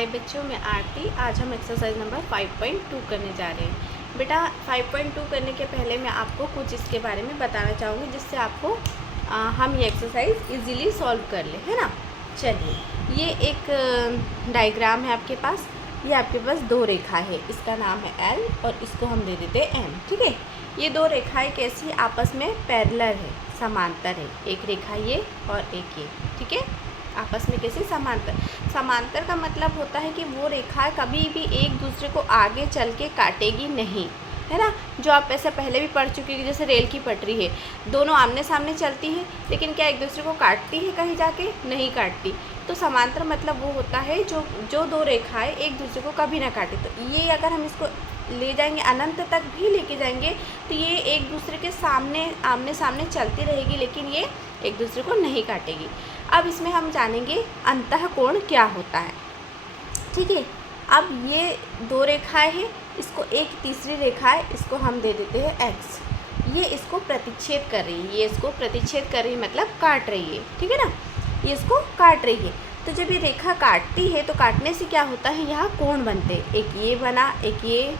हाय बच्चों, मैं आरती। आज हम एक्सरसाइज नंबर 5.2 करने जा रहे हैं। बेटा 5.2 करने के पहले मैं आपको कुछ इसके बारे में बताना चाहूँगी जिससे आपको हम ये एक्सरसाइज इजीली सॉल्व कर लें, है ना। चलिए, ये एक डायग्राम है आपके पास। ये आपके पास दो रेखा है, इसका नाम है एल और इसको हम दे देते हैं एम। ठीक है, ये दो रेखाएं कैसी आपस में पैरेलल है, समांतर है। एक रेखा ये और एक ये, ठीक है, आपस में कैसे समांतर। समांतर का मतलब होता है कि वो रेखाएं कभी भी एक दूसरे को आगे चल के काटेगी नहीं, है ना। जो आप ऐसे पहले भी पढ़ चुके हैं, जैसे रेल की पटरी है, दोनों आमने सामने चलती है लेकिन क्या एक दूसरे को काटती है, कहीं जाके नहीं काटती। तो समांतर मतलब वो होता है जो दो रेखाएं एक दूसरे को कभी ना काटे। तो ये अगर हम इसको ले जाएंगे, अनंत तक भी लेके जाएंगे, तो ये एक दूसरे के सामने आमने सामने चलती रहेगी लेकिन ये एक दूसरे को नहीं काटेगी। अब इसमें हम जानेंगे अंतःकोण क्या होता है। ठीक है, अब ये दो रेखाएं हैं, इसको एक तीसरी रेखा है, इसको हम दे देते हैं एक्स। ये इसको प्रतिच्छेद कर रही है, ये इसको प्रतिच्छेद कर रही है मतलब काट रही है, ठीक है ना, ये इसको काट रही है। तो जब ये रेखा काटती है तो काटने से क्या होता है, यहाँ कोण बनते हैं। एक ये बना, एक ये,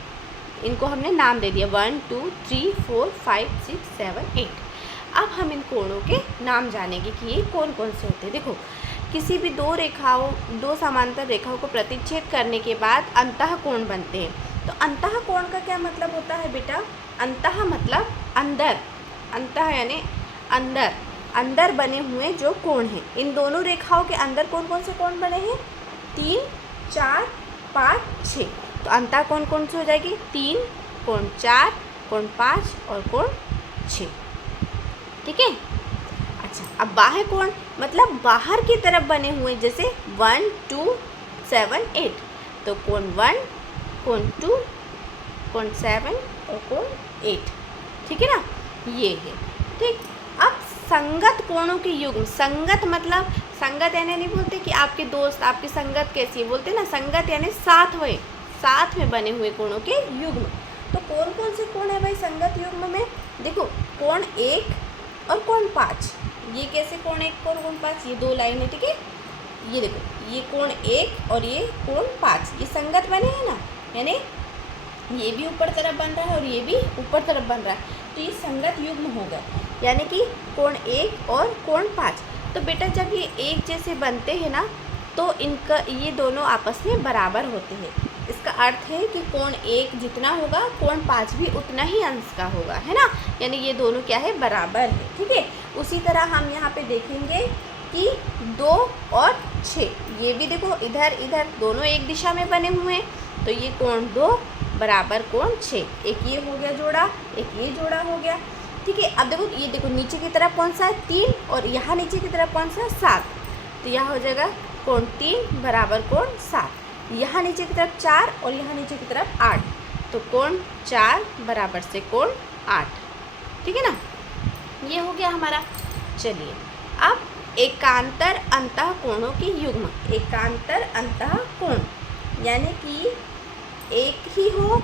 इनको हमने नाम दे दिया 1 2 3 4 5 6 7 8। अब हम इन कोणों के नाम जानेंगे कि ये कौन कौन से होते हैं। देखो, किसी भी दो समांतर रेखाओं को प्रतिच्छेद करने के बाद अंतःकोण बनते हैं। तो अंतःकोण का क्या मतलब होता है बेटा, अंतः मतलब अंदर, अंतः यानी अंदर, अंदर बने हुए जो कोण हैं। इन दोनों रेखाओं के अंदर कौन कौन से कोण बने हैं, 3 4 5 6। तो अंतःकोण कौन से हो जाएगी, 3, कोण 4, कोण 5 और कोण 6। ठीक है। अच्छा, अब बाह्य कोण मतलब बाहर की तरफ बने हुए, जैसे 1 2 7 8। तो कोण 1, कोण 2, कोण 7 और कोण 8, ठीक है ना, ये है। ठीक, अब संगत कोणों के युग्म। संगत मतलब, संगत यानी नहीं बोलते कि आपके दोस्त, आपकी संगत कैसी है, बोलते ना संगत यानी साथ में बने हुए कोणों के युग्म। तो कौन कौन से कोण है भाई संगत युग्म में। देखो, कोण 1 और कोण 5। ये कैसे कोण 1 और कोण 5, ये दो लाइन है, ठीक है। ये देखो, ये कोण 1 और ये कोण 5, ये संगत बने हैं ना, यानी ये भी ऊपर तरफ बन रहा है और ये भी ऊपर तरफ बन रहा है, तो ये संगत युग्म हो गए, यानी कि कोण 1 और कोण 5। तो बेटा जब ये एक जैसे बनते हैं ना, तो इनका ये दोनों आपस में बराबर होते हैं। इसका अर्थ है कि कोण 1 जितना होगा कोण 5 भी उतना ही अंश का होगा, है ना, यानी ये दोनों क्या है, बराबर है। ठीक है, उसी तरह हम यहाँ पे देखेंगे कि 2 और 6, ये भी देखो इधर इधर दोनों एक दिशा में बने हुए हैं। तो ये कोण 2 बराबर कोण 6, एक ये हो गया जोड़ा, एक ये जोड़ा हो गया। ठीक है, अब देखो, ये देखो नीचे की तरफ कौन सा है, 3, और यहाँ नीचे की तरफ कौन सा है, 7। तो यहाँ हो जाएगा कोण 3 बराबर कोण 7। यहाँ नीचे की तरफ 4 और यहाँ नीचे की तरफ 8। तो कोण 4 बराबर से कोण 8, ठीक है ना, ये हो गया हमारा। चलिए, अब एकांतर अंतःकोणों के युग्म। एकांतर अंतःकोण यानी कि एक ही हो,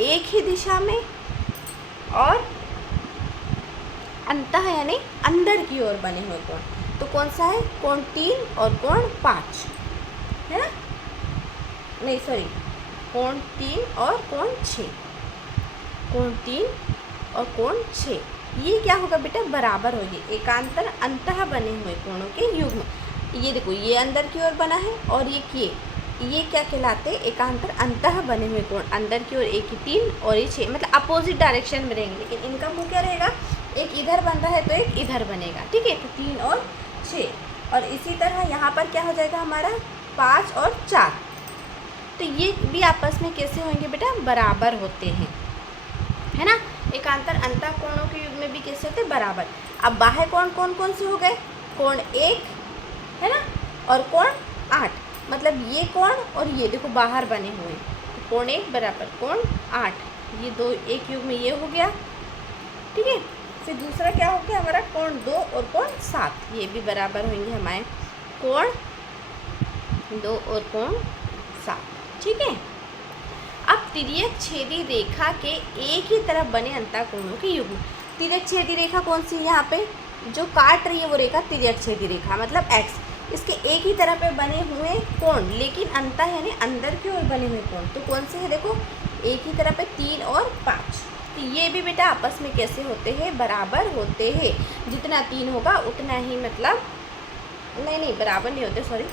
एक ही दिशा में, और अंतः यानी अंदर की ओर बने हुए कोण। तो कौन सा है, कोण 3 और कोण 5, है ना, नहीं सॉरी, कोण 3 और कोण 6, कोण 3 और कोण 6, ये क्या होगा बेटा, बराबर होगी। एकांतर अंतः बने हुए कोणों के युग्म। ये देखो, ये अंदर की ओर बना है और ये क्या कहलाते हैं, एकांतर अंतः बने हुए कोण। अंदर की ओर एक ही 3 और ये 6, मतलब अपोजिट डायरेक्शन में रहेंगे, लेकिन इनका मुँह क्या रहेगा, एक इधर बन रहा है तो एक इधर बनेगा। ठीक है, तो 3 और 6। और इसी तरह यहाँ पर क्या हो जाएगा हमारा, 5 और 4। तो ये भी आपस में कैसे होंगे बेटा, बराबर होते हैं, है ना। एकांतर अंतःकोणों के युग्म में भी कैसे होते हैं, बराबर। अब बाह्य कोण कौन कौन से हो गए, कोण 1, है ना, और कोण 8, मतलब ये कोण और ये देखो बाहर बने हुए हैं। तो कोण 1 बराबर कोण 8, ये दो एक युग्म ये हो गया। ठीक है, फिर दूसरा क्या हो गया हमारा, कोण 2 और कोण 7, ये भी बराबर होंगे हमारे, कोण 2 और कोण 7। ठीक है, अब तिर्यक छेदी रेखा के एक ही तरफ बने अंतःकोणों के युग्म। तिर्यक छेदी रेखा कौन सी है, यहाँ पे जो काट रही है वो रेखा तिर्यक छेदी रेखा मतलब एक्स। इसके एक ही तरह पे बने हुए कोण, लेकिन अंतः यानी अंदर की ओर बने हुए कोण, तो कौन से है देखो, एक ही तरह पे 3 और 5। तो ये भी बेटा आपस में कैसे होते हैं, बराबर होते हैं। जितना 3 होगा उतना ही, मतलब नहीं बराबर नहीं होते, सॉरी,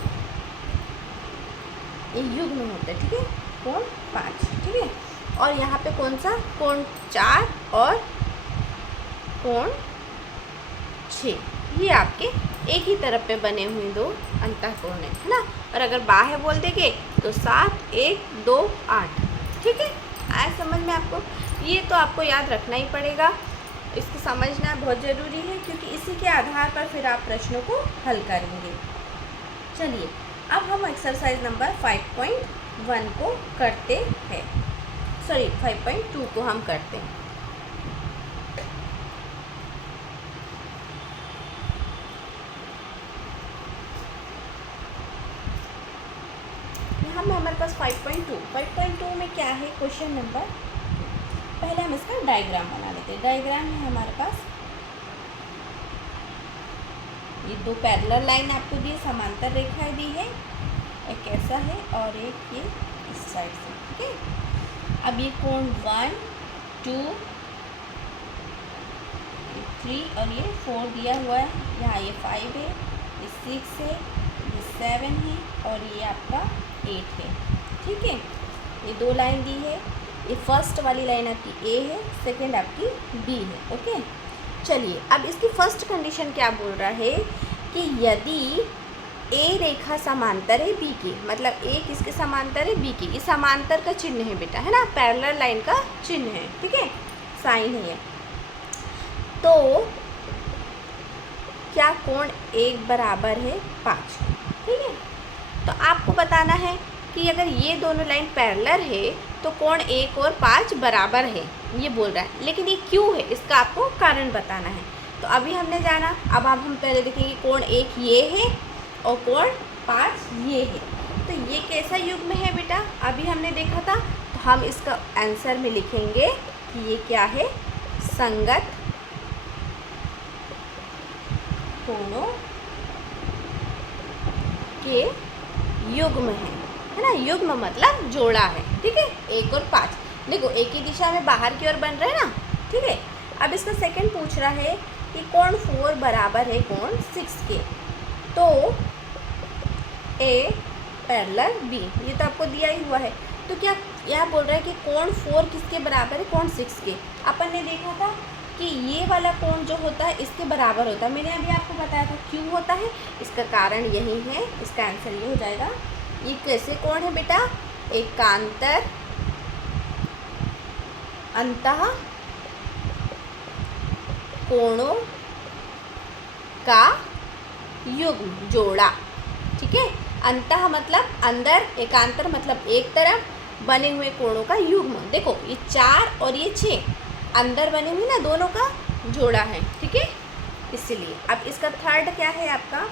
ये युग्म होते हैं, ठीक है, कोण 5, ठीक है। और यहाँ पे कौन सा, कोण 4 और कोण 6, ये आपके एक ही तरफ पे बने हुए दो अंतःकोण है ना। और अगर बाह्य बोल देंगे तो 7, 1, 2, 8, ठीक है। आया समझ में आपको? ये तो आपको याद रखना ही पड़ेगा, इसको समझना बहुत ज़रूरी है, क्योंकि इसी के आधार पर फिर आप प्रश्नों को हल करेंगे। चलिए अब हम एक्सरसाइज नंबर 5.1 को करते हैं, सॉरी 5.2 को हम करते हैं। यहाँ में हमारे पास 5.2 में क्या है, क्वेश्चन नंबर, पहले हम इसका डायग्राम बना लेते हैं। डायग्राम है हमारे पास, ये दो पैरेलल लाइन आपको दी, समांतर रेखाएं दी है, एक ऐसा है और एक ये इस साइड से, ठीक है। अब ये कोण 1, 2, 3 और ये 4 दिया हुआ है, यहाँ ये 5 है, ये 6 है, ये 7 है और ये आपका 8 है, ठीक है। ये दो लाइन दी है, ये फर्स्ट वाली लाइन आपकी ए है, सेकंड आपकी बी है, ओके। चलिए अब इसकी फर्स्ट कंडीशन क्या बोल रहा है कि यदि ए रेखा समांतर है बी की, मतलब ए किसके समांतर है, बी की, ये समांतर का चिन्ह है बेटा, है ना, पैरेलल लाइन का चिन्ह है, ठीक है, साइन है ये। तो क्या कोण 1 बराबर है 5, ठीक है। तो आपको बताना है कि अगर ये दोनों लाइन पैरेलल है तो कोण 1 और 5 बराबर है, ये बोल रहा है, लेकिन ये क्यों है, इसका आपको कारण बताना है। तो अभी हमने जाना, अब हम पहले देखेंगे कोण 1 ये है और कोण 5 ये है, तो ये कैसा युग्म है बेटा, अभी हमने देखा था। तो हम इसका आंसर में लिखेंगे कि ये क्या है, संगत कोणों के युग्म है ना। युग्म मतलब जोड़ा है, ठीक है, 1 और 5 देखो एक ही दिशा में बाहर की ओर बन रहे हैं ना, ठीक है। अब इसका सेकंड पूछ रहा है कि कोण 4 बराबर है कोण 6 के, तो ए पैरेलल बी, ये तो आपको दिया ही हुआ है। तो क्या यह बोल रहा है कि कोण 4 किसके बराबर है, कोण 6 के। अपन ने देखा था कि ये वाला कोण जो होता है इसके बराबर होता है, मैंने अभी आपको बताया था क्यों होता है, इसका कारण यही है, इसका आंसर ये हो जाएगा। ये कैसे कोण है बेटा, एकांतर अंतः कोणों का युग्म, जोड़ा, ठीक है। अंतः मतलब अंदर, एकांतर मतलब एक तरफ, बने हुए कोणों का युग्म। देखो ये 4 और ये 6 अंदर बने हुए ना, दोनों का जोड़ा है, ठीक है, इसलिए। अब इसका थर्ड क्या है आपका,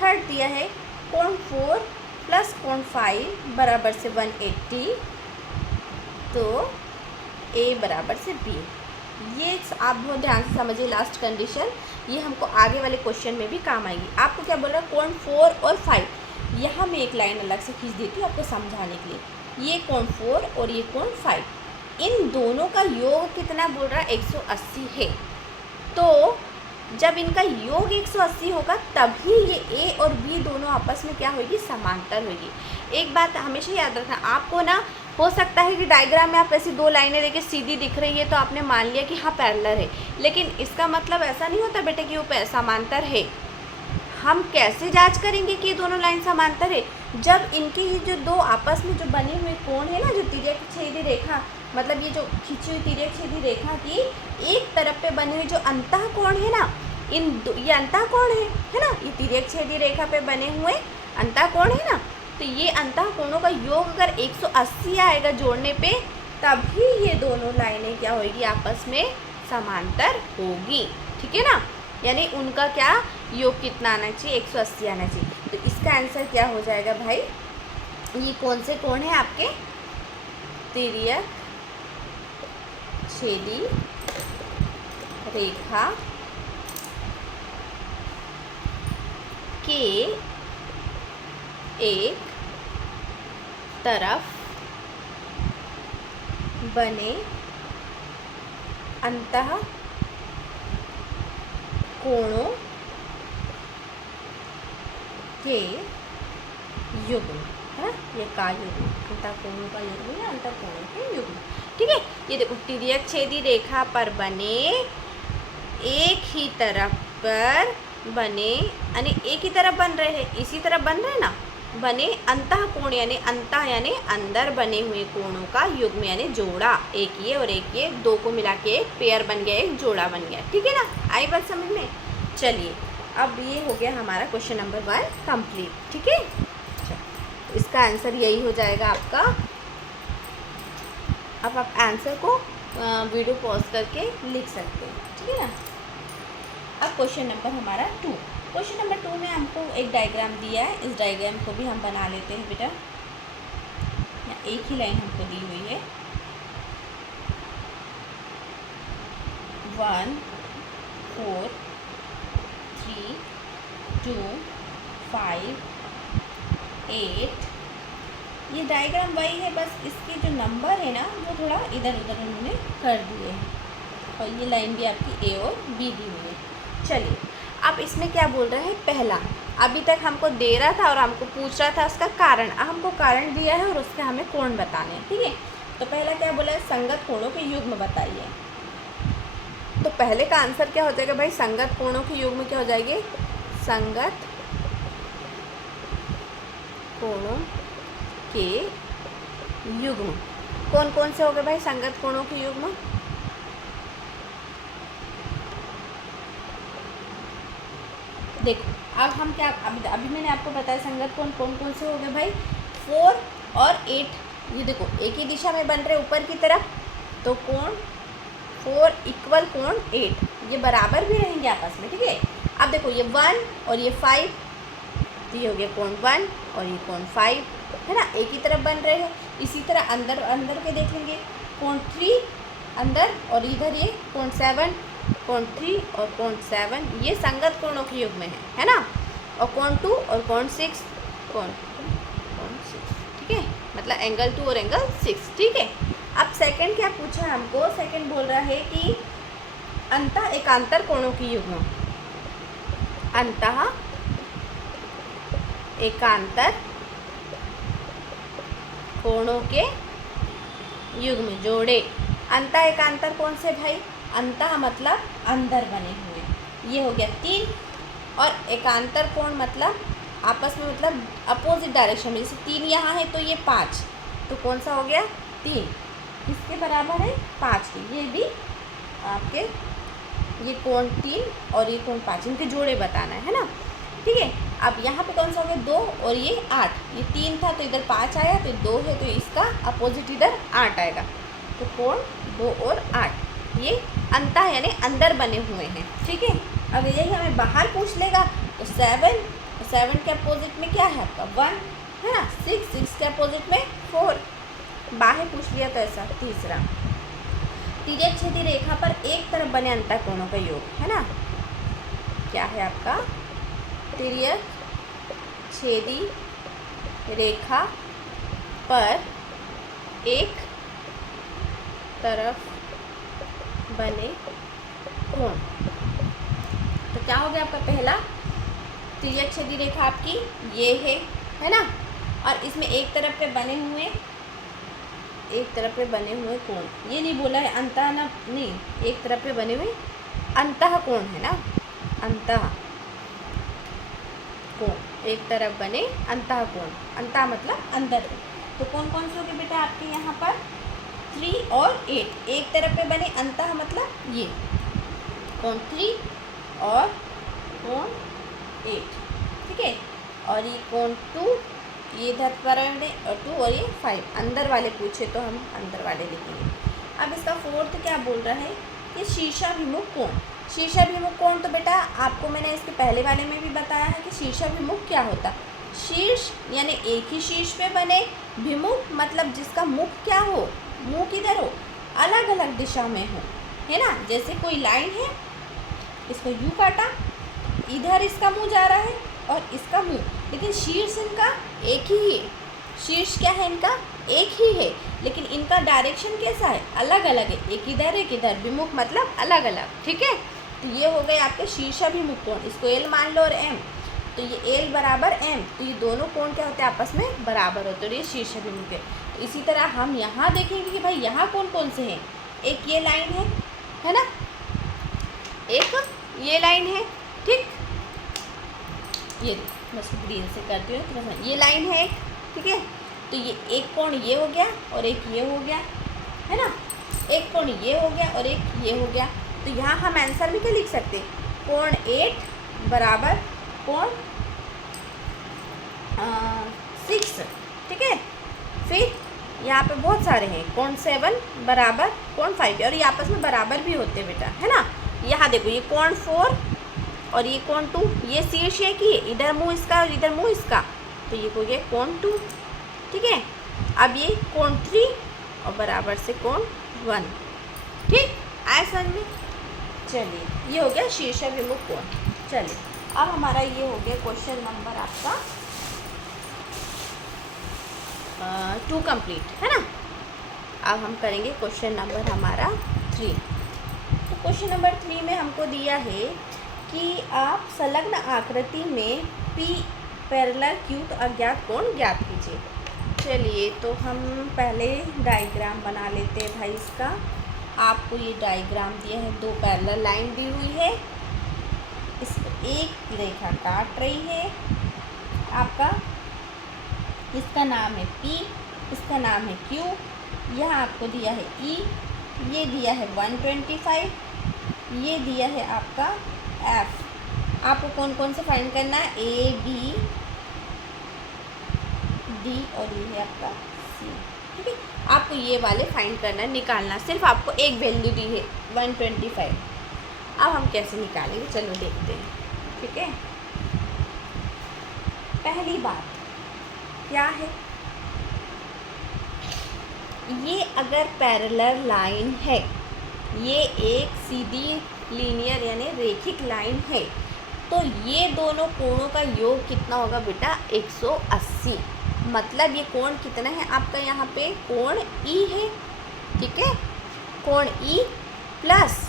थर्ड दिया है कोण 4 प्लस कोण 5 बराबर से 180, तो ए बराबर से बी। ये आप बहुत ध्यान से समझिए, लास्ट कंडीशन ये हमको आगे वाले क्वेश्चन में भी काम आएगी। आपको क्या बोल रहा है, कोण 4 और 5, यहाँ मैं एक लाइन अलग से खींच देती हूँ आपको समझाने के लिए। ये कोण 4 और ये कोण 5, इन दोनों का योग कितना बोल रहा है, 180 है। तो जब इनका योग 180 होगा तभी ये ए और बी दोनों आपस में क्या होगी, समांतर होगी। एक बात हमेशा याद रखना आपको ना, हो सकता है कि डायग्राम में आप ऐसी दो लाइनें लेके सीधी दिख रही है तो आपने मान लिया कि हाँ पैरेलल है, लेकिन इसका मतलब ऐसा नहीं होता बेटे कि वो समांतर है। हम कैसे जांच करेंगे कि ये दोनों लाइन समांतर है, जब इनके ही जो दो आपस में जो बने हुए कोण है ना, जो तिर्यक छेदी रेखा, मतलब ये जो खींची हुई तिर्यक छेदी रेखा की एक तरफ पे बने हुए जो अंतः कोण है ना, ये अंतः कोण है ना, ये तिर्यक छेदी रेखा पे बने हुए अंतः कोण है ना, तो ये अंतः कोणों का योग अगर 180 आएगा जोड़ने पे, तभी ये दोनों लाइनें क्या होगी, आपस में समांतर होगी, ठीक है ना। यानी उनका क्या योग कितना आना चाहिए, 180 आना चाहिए। तो इसका आंसर क्या हो जाएगा भाई, ये कौन से कोण है आपके, तिर्यक छेदी रेखा के एक तरफ बने अंतः कोणों के युग्म है, ये का युग्म, अंतः कोणों का युग्म या अंतः कोणों के युग्म। ठीक है, ये देखो तिर्यक छेदी रेखा पर बने एक ही तरफ पर बने, यानी एक ही तरफ बन रहे हैं, इसी तरफ बन रहे हैं ना, बने अंतः कोण यानी अंतः यानी अंदर बने हुए कोणों का युग्म यानी जोड़ा, एक ये और एक ये, दो को मिला के एक पेयर बन गया, एक जोड़ा बन गया। ठीक है ना, आई बात समझ में। चलिए अब ये हो गया हमारा क्वेश्चन नंबर 1 कंप्लीट। ठीक है, इसका आंसर यही हो जाएगा आपका। अब आप आंसर को वीडियो पॉज करके लिख सकते हैं। ठीक है ना, अब क्वेश्चन नंबर हमारा 2। क्वेश्चन नंबर 2 में हमको एक डायग्राम दिया है, इस डायग्राम को भी हम बना लेते हैं बेटा। एक ही लाइन हमको दी हुई है, 1 4 3 2 5 8। ये डायग्राम वही है, बस इसके जो नंबर है ना वो थोड़ा इधर उधर उन्होंने कर दिए हैं, और ये लाइन भी आपकी ए और बी दी हुई है। चलिए अब इसमें क्या बोल रहा है, पहला अभी तक हमको दे रहा था और हमको पूछ रहा था उसका कारण, हमको कारण दिया है और उसके हमें कोण बताने हैं। ठीक है, तो पहला क्या बोला है, संगत कोणों के युग्म बताइए। तो पहले का आंसर क्या हो जाएगा भाई, संगत कोणों के युग्म क्या हो जाएगी, संगत कोणों के युग्म। कौन कौन से हो गए भाई संगत कोणों के युग्म, देखो अब हम क्या, अभी मैंने आपको बताया संगत कोण कौन कौन से हो गए भाई, 4 और 8। ये देखो एक ही दिशा में बन रहे ऊपर की तरफ, तो कोण 4 इक्वल कोण 8, ये बराबर भी रहेंगे आपस में। ठीक है, अब देखो ये 1 और ये 5, तो ये हो गया कोण 1 और ये कोण 5 है ना, एक ही तरफ बन रहे हैं। इसी तरह अंदर अंदर के देख लेंगे, कोण 3 अंदर, और इधर ये कोण 7, कोण 3 और कोण 7, ये संगत कोणों के युग्म है ना। और कोण 2 और कोण 6, कोण 6। ठीक है, मतलब एंगल 2 और एंगल 6। ठीक है, अब सेकंड क्या पूछा हमको, सेकंड बोल रहा है कि अंतः एकांतर कोणों की युग्म, अंतः एकांतर कोणों के युग्म जोड़े। अंतः एकांतर कौन से भाई, अंतः मतलब अंदर बने हुए, ये हो गया 3, और एकांतर कोण मतलब आपस में मतलब अपोजिट डायरेक्शन में, जैसे 3 यहाँ है तो ये 5, तो कौन सा हो गया 3, किसके बराबर है 5 के, ये भी आपके ये कोण 3 और ये कोण 5, इनके जोड़े बताना है ना। ठीक है, अब यहाँ पे कौन सा हो गया 2 और ये 8, ये 3 था तो इधर 5 आया, तो 2 है तो इसका अपोजिट इधर 8 आएगा, तो कोण 2 और 8, ये अंतः यानी अंदर बने हुए हैं। ठीक है, अगर यही हमें बाहर पूछ लेगा तो 7 के अपोजिट में क्या है आपका 1 है ना, 6 के अपोजिट में 4, बाहर पूछ लिया तो ऐसा। तीसरा, तिर्यक छेदी रेखा पर एक तरफ बने अंतः कोणों का योग है ना, क्या है आपका तिर्यक छेदी रेखा पर एक तरफ बने कोण, तो क्या हो गया आपका पहला, तिर्यक छेदी रेखा आपकी ये है ना, और इसमें एक तरफ पे बने हुए कोण, ये नहीं बोला है अंतः ना, नहीं, एक तरफ पे बने हुए अंतः कोण है ना, अंतः कोण, एक तरफ बने अंतः कोण, अंतः मतलब अंदर। तो कौन कौन से हो गए बेटा आपके यहाँ पर 3 और 8, एक तरफ पे बने अंतः मतलब ये कोण 3 और कोण 8। ठीक है, और ये कोण 2, ये इधर पर और 2 और ये 5, अंदर वाले पूछे तो हम अंदर वाले लिखेंगे। अब इसका फोर्थ क्या बोल रहा है, ये शीर्षाभिमुख कोण। शीर्षाभिमुख कोण तो बेटा आपको मैंने इसके पहले वाले में भी बताया है कि शीर्षाभिमुख क्या होता, शीर्ष यानी एक ही शीर्ष पे बने, भिमुख मतलब जिसका मुख क्या हो, मुंह किधर हो, अलग अलग दिशा में हो, है ना। जैसे कोई लाइन है, इसको यूँ काटा, इधर इसका मुंह जा रहा है और इसका मुंह लेकिन शीर्ष इनका एक ही है। शीर्ष क्या है इनका? एक ही है, लेकिन इनका डायरेक्शन कैसा है? अलग अलग है, एक इधर विमुख, मतलब अलग अलग। ठीक है, तो ये हो गए आपके शीर्षाभिमुख कोण। इसको एल मान लो और एम, तो ये एल बराबर एम, तो ये दोनों कोण क्या होते हैं? आपस में बराबर होते हैं, और ये शीर्षाभिमुख है। तो इसी तरह हम यहाँ देखेंगे कि भाई यहाँ कौन कौन से हैं। एक ये लाइन है ना, एक ये लाइन है, ठीक, ये बस ग्रीन से करती हूँ, तो ये लाइन है एक, ठीक है। तो ये एक कोण ये हो गया और एक ये हो गया, है ना, एक कोण ये हो गया और एक ये हो गया। तो यहाँ हम आंसर में क्या लिख सकते हैं? कोण 8 बराबर कोण 6, ठीक है। फिर यहाँ पे बहुत सारे हैं, कोण 7 बराबर कोण 5, और ये आपस में बराबर भी होते हैं बेटा, है ना। यहाँ देखो, ये कोण 4 और ये कोण 2, ये शीर्ष है कि इधर मुंह इसका और इधर मुंह इसका, तो ये हो गया कोण 2, ठीक है। अब ये कोण 3 और बराबर से कोण 1, ठीक, आया समझ में? चलिए, ये हो गया शीर्षाभिमुख कोण। चलिए, अब हमारा ये हो गया क्वेश्चन नंबर आपका 2 कंप्लीट, है ना। अब हम करेंगे क्वेश्चन नंबर हमारा 3। तो क्वेश्चन नंबर 3 में हमको दिया है कि आप संलग्न आकृति में P पैरेलल Q अज्ञात कोण ज्ञात कीजिए। चलिए, तो हम पहले डायग्राम बना लेते हैं भाई इसका। आपको ये डायग्राम दिया है, 2 पैरेलल लाइन दी हुई है, इसको एक रेखा काट रही है आपका, इसका नाम है P, इसका नाम है Q, यहाँ आपको दिया है E, ये दिया है 125, ये दिया है आपका F। आपको कौन कौन से फाइंड करना है? A, B, D और ये है आपका C, ठीक है। आपको ये वाले फाइंड करना है, निकालना। सिर्फ आपको एक वैल्यू दी है 125। अब हम कैसे निकालेंगे, चलो देखते हैं, ठीक है। पहली बात क्या है, ये अगर पैरेलल लाइन है, ये एक सीधी लीनियर यानी रेखिक लाइन है, तो ये दोनों कोणों का योग कितना होगा बेटा? 180। मतलब ये कोण कितना है आपका? यहाँ पे कोण E है, ठीक है। कोण E प्लस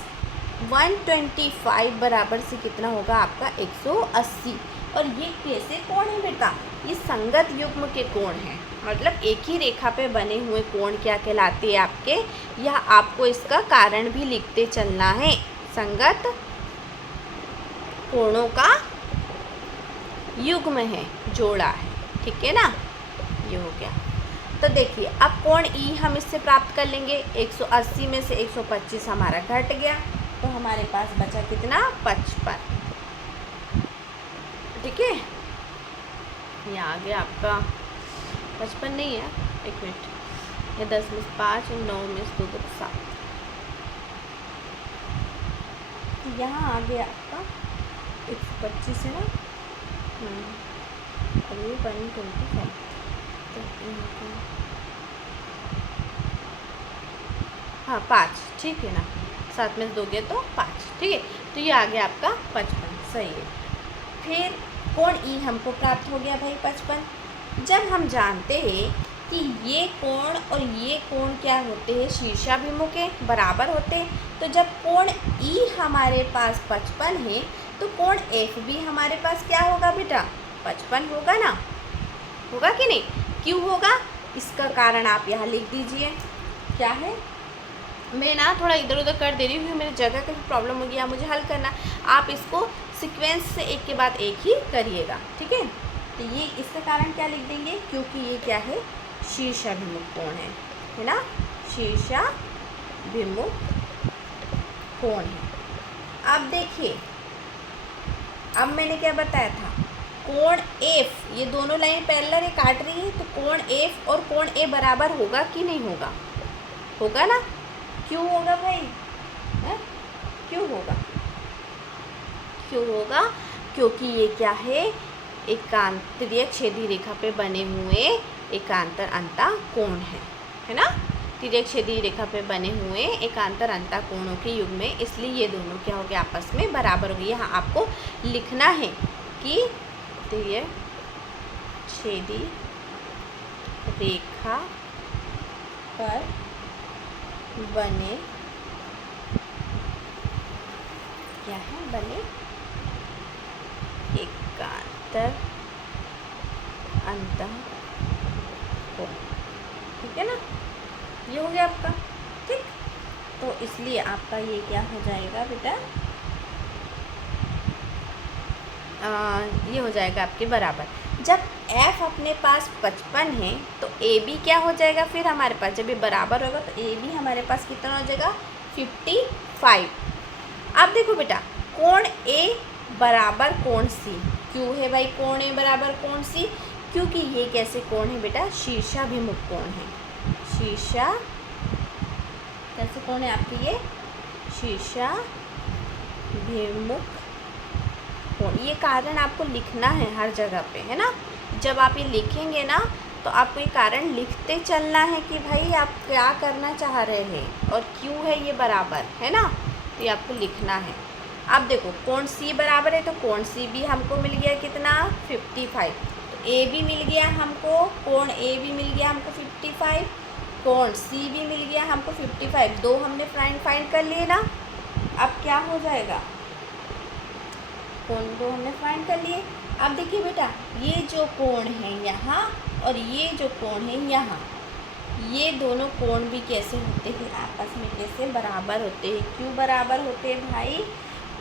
125 बराबर से कितना होगा आपका? 180। और ये कैसे कोण है बेटा? ये संगत युग्म के कोण हैं, मतलब एक ही रेखा पे बने हुए कोण क्या कहलाते हैं आपके? यह आपको इसका कारण भी लिखते चलना है। संगत कोणों का युग्म है, जोड़ा है, ठीक है ना। ये हो गया। तो देखिए, अब कोण E हम इससे प्राप्त कर लेंगे। 180 में से 125 हमारा घट गया, तो हमारे पास बचा कितना? 55, ठीक है। ये आ गया आपका 55 नहीं है, एक मिनट, ये 10 में 5 और 9 में 2 2 7, यहाँ आ गया आपका 125 है ना, और ये 125, तो हाँ 5, ठीक है ना, 7 में 2 गए तो 5, ठीक है। तो ये आ गया आपका 55, सही है। फिर कोण E हमको प्राप्त हो गया भाई 55। जब हम जानते हैं कि ये कोण और ये कोण क्या होते हैं? शीर्षाभिमुख के बराबर होते हैं। तो जब कोण E हमारे पास 55 है, तो कोण F भी हमारे पास क्या होगा बेटा? 55 होगा ना, होगा कि नहीं? क्यों होगा? इसका कारण आप यहाँ लिख दीजिए, क्या है। मैं ना थोड़ा इधर उधर कर दे रही हूँ क्योंकि मेरी जगह का प्रॉब्लम हो गया, मुझे हल करना। आप इसको सीक्वेंस से एक के बाद एक ही करिएगा, ठीक है। तो ये इसका कारण क्या लिख देंगे? क्योंकि ये क्या है? शीर्षाभिमुख कोण है ना, शीर्षाभिमुख कोण है। अब देखिए, अब मैंने क्या बताया था? कोण F, ये दोनों लाइन पैरेलल है, काट रही है, तो कोण F और कोण A बराबर होगा कि नहीं होगा? होगा ना। क्यों होगा भाई? है? क्यों होगा? क्यों होगा? क्योंकि ये क्या है? एकांतरीय छेदी रेखा पे बने हुए एकांतर अंता कोण है ना। तिर्यक छेदी रेखा पे बने हुए एकांतर अंता कोणों के युग में, इसलिए ये दोनों क्या हो गए? आपस में बराबर हो गए। यहाँ आपको लिखना है कि तिर्यक छेदी रेखा पर बने क्या है, बने एकांतर अंतःकोण। ठीक है ना, ये हो गया आपका। ठीक, तो इसलिए आपका ये क्या हो जाएगा बेटा, ये हो जाएगा आपके बराबर। जब f अपने पास 55 है तो ए बी क्या हो जाएगा फिर हमारे पास, जब ये बराबर होगा तो ए बी हमारे पास कितना हो जाएगा 55। अब देखो बेटा, कोण ए बराबर कोण सी क्यों है भाई, कोण ए बराबर कोण सी, क्योंकि ये कैसे कोण है बेटा, शीर्षाभिमुख कोण है। शीर्षा कैसे कोण है आपकी, ये शीर्षाभिमुख कोण। ये कारण आपको लिखना है हर जगह पे, है ना। जब आप ये लिखेंगे ना तो आपको ये कारण लिखते चलना है कि भाई आप क्या करना चाह रहे हैं और क्यों है ये बराबर, है ना। तो ये आपको लिखना है। अब देखो कोण सी बराबर है तो कोण सी भी हमको मिल गया कितना 55, तो ए भी मिल गया हमको, कोण ए भी मिल गया हमको 55, कोण सी भी मिल गया हमको 55, दो हमने फाइंड कर लिए ना। अब क्या हो जाएगा, कोण दो हमने फाइंड कर लिए। अब देखिए बेटा, ये जो कोण है यहाँ और ये जो कोण है यहाँ, ये दोनों कोण भी कैसे होते हैं, आपस में कैसे बराबर होते हैं। क्यों बराबर होते हैं भाई,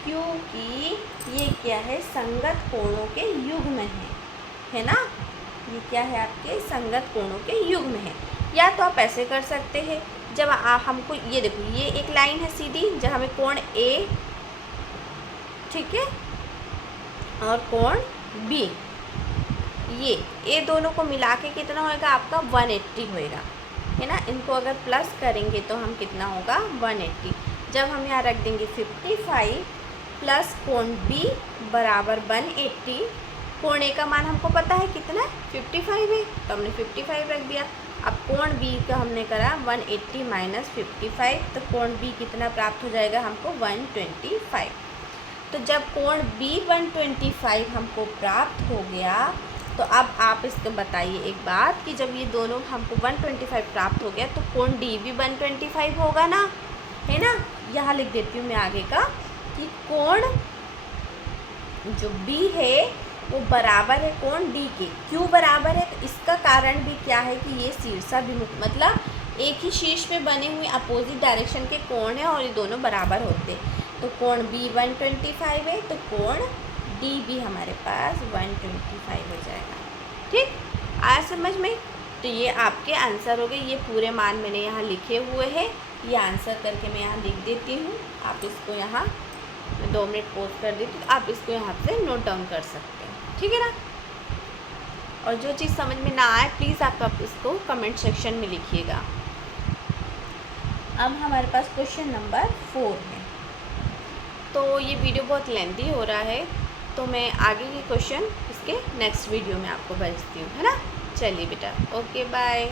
क्योंकि ये क्या है, संगत कोणों के युग्म है ना। ये क्या है, आपके संगत कोणों के युग्म है। या तो आप ऐसे कर सकते हैं, जब हमको ये देखो, ये एक लाइन है सीधी, जब हमें कोण ए, ठीक है, और कोण बी, ये दोनों को मिला के कितना होएगा आपका 180 होएगा, है ना। इनको अगर प्लस करेंगे तो हम कितना होगा 180। जब हम यहाँ रख देंगे 55 प्लस कोण बी बराबर 180, कोण ए का मान हमको पता है कितना है 55 है, तो हमने 55 रख दिया। अब कोण बी का हमने करा 180 माइनस 55, तो कोण बी कितना प्राप्त हो जाएगा हमको 125। तो जब कोण बी 125 हमको प्राप्त हो गया, तो अब आप इसको बताइए एक बात कि जब ये दोनों हमको 125 प्राप्त हो गया तो कोण डी भी 125 होगा ना, है ना। यहाँ लिख देती हूँ मैं आगे का कि कोण जो बी है वो बराबर है कोण डी के। क्यों बराबर है, तो इसका कारण भी क्या है कि ये शीर्षाभिमुख, मतलब एक ही शीर्ष पे बने हुए अपोजिट डायरेक्शन के कोण है और ये दोनों बराबर होते हैं। तो कोण बी 125 है तो कोण डी भी हमारे पास 125 हो जाएगा। ठीक, आया समझ में। तो ये आपके आंसर हो गए। ये पूरे मान मैंने यहाँ लिखे हुए हैं, ये आंसर करके मैं यहाँ लिख देती हूँ। आप इसको यहाँ मैं 2 मिनट पॉज कर देती हूँ, तो आप इसको यहाँ से नोट डाउन कर सकते हैं, ठीक है ना। और जो चीज़ समझ में ना आए प्लीज़ आप इसको कमेंट सेक्शन में लिखिएगा। अब हमारे पास क्वेश्चन नंबर 4 है। तो ये वीडियो बहुत लेंथी हो रहा है, तो मैं आगे के क्वेश्चन इसके नेक्स्ट वीडियो में आपको भेजती हूँ, है ना। चलिए बेटा, ओके बाय।